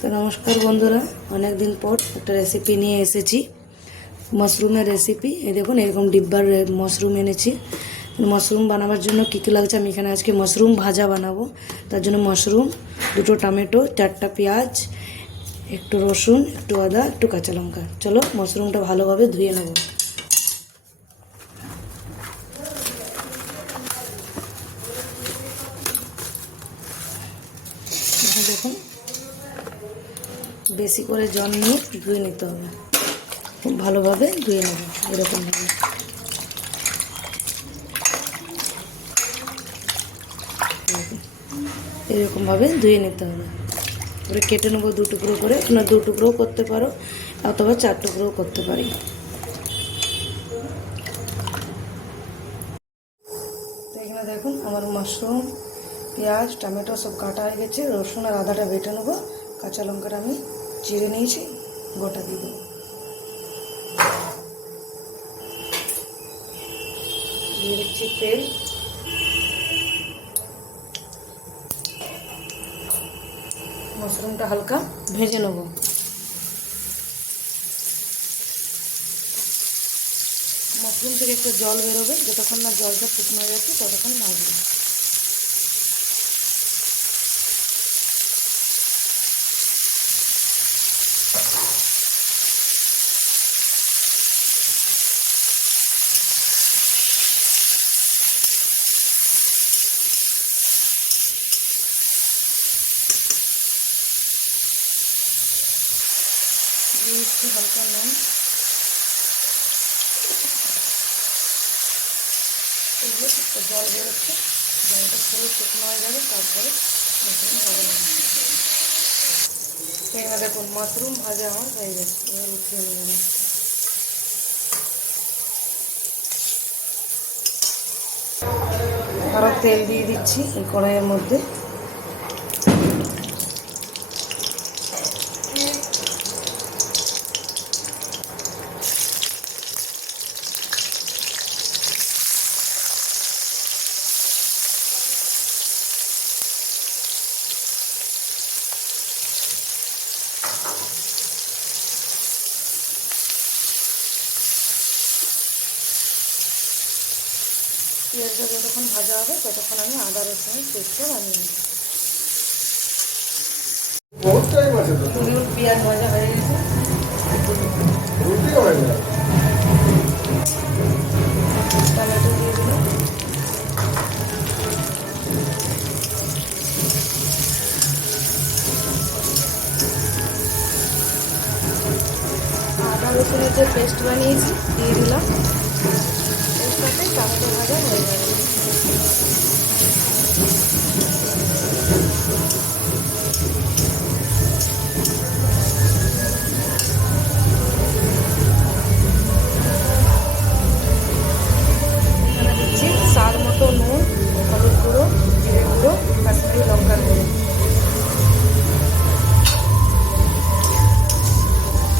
তো নমস্কার বন্ধুরা, অনেক দিন পর একটা রেসিপি নিয়ে এসেছি, মাশরুমের রেসিপি। এই দেখুন, এরকম ডিব্বার মাশরুম এনেছি। মাশরুম বানাবার জন্য কী কী লাগছে, আমি এখানে আজকে মাশরুম ভাজা বানাবো। তার জন্য মাশরুম, দুটো টমেটো, 4টা পেঁয়াজ, একটু রসুন, একটু আদা, একটু কাঁচা লঙ্কা। চলো মাশরুমটা ভালোভাবে ধুয়ে নেব। দেখুন, বেশি করে জল নিয়ে ধুয়ে নিতে হবে, খুব ভালোভাবে ধুয়ে নেব। এরকমভাবে এরকমভাবে ধুয়ে নিতে হবে। এবারে কেটে নেবো 2 টুকরো করে। আপনার 2 টুকরোও করতে পারো অথবা 4 টুকরোও করতে পারি। তো এখানে দেখুন, আমার মাশরুম, পেঁয়াজ, টমেটো সব কাটা হয়ে গেছে। রসুন আর আদাটা বেটে নেবো। কাঁচা লঙ্কাটা আমি চিড়ে নিয়েছি, গোটা দিয়ে দেবো। দিয়ে দিচ্ছি তেল। মাশরুমটা হালকা ভেজে নেব। মাশরুম থেকে একটু জল বেরোবে, যতক্ষণ না জলটা শুকনো হয়ে যাচ্ছে ততক্ষণ ভাজবে। দিয়ে একটু হালকা নুন। এগুলো একটু জল বেরোচ্ছে, জলটা পুরো শুকনো হয়ে যাবে, তারপরে মাশরুম ভাজা হবে। এখানে দেখুন, মাশরুম ভাজা আমার হয়ে গেছে। এবার উঠিয়ে নেব। আরও তেল দিয়ে দিচ্ছি এই কড়াইয়ের মধ্যে। পেঁয়াজটা যতক্ষণ ভাজা হবে ততক্ষণ আমি আদা রসুনের পেস্টটা বানিয়ে নিই। পেঁয়াজ ভাজা হয়ে গেছে। টমেটো দিয়ে দিলাম। আদা রসুনের যে পেস্ট বানিয়েছি দিয়ে দিলাম। এর সাথে টমেটো ভাজা হয়ে যাবে। স্বাদ মতো নুন, হলুদ গুঁড়ো, জিরে গুঁড়ো, কাশ্মীরি লঙ্কার গুঁড়ো।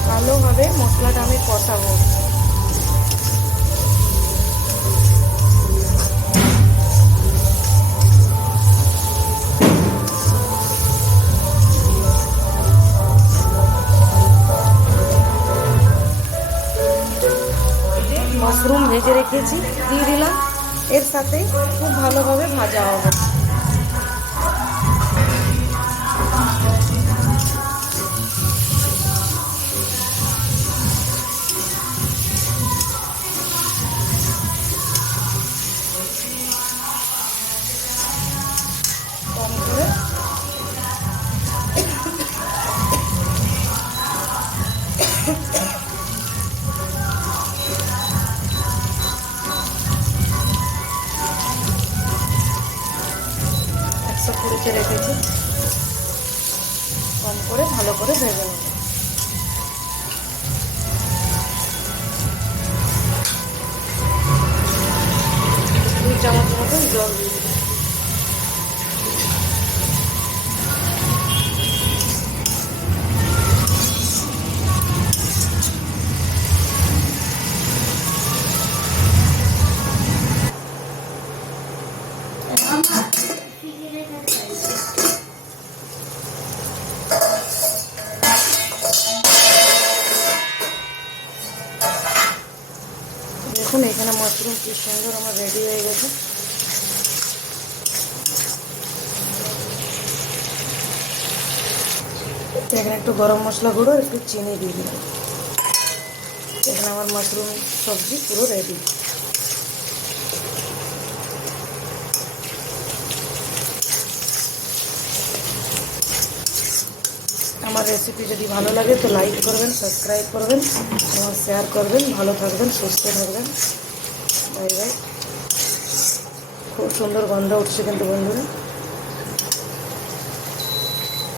ভালোভাবে মশলাটা আমি কষাবো। মাশরুম ভেজে রেখেছি, দিয়ে দিলাম। এর সাথে খুব ভালোভাবে ভাজা হবে। কম করে পুড়িতে রেখেছি, কম করে ভালো করে ভেজে নেব। 2 চামচ মতন জল দিয়ে দিই। দেখুন এখানে মাশরুম কি সুন্দর আমার রেডি হয়ে গেছে। এখানে একটু গরম মশলা গুঁড়ো একটু চিনি দিয়ে দিলাম। এখানে আমার মাশরুম সবজি পুরো রেডি। আমার রেসিপি যদি ভালো লাগে তো লাইক করবেন, সাবস্ক্রাইব করবেন এবং শেয়ার করবেন। ভালো থাকবেন, সুস্থ থাকবেন। Bye bye. খুব সুন্দর গন্ধ উঠছে কিন্তু বন্ধুরা।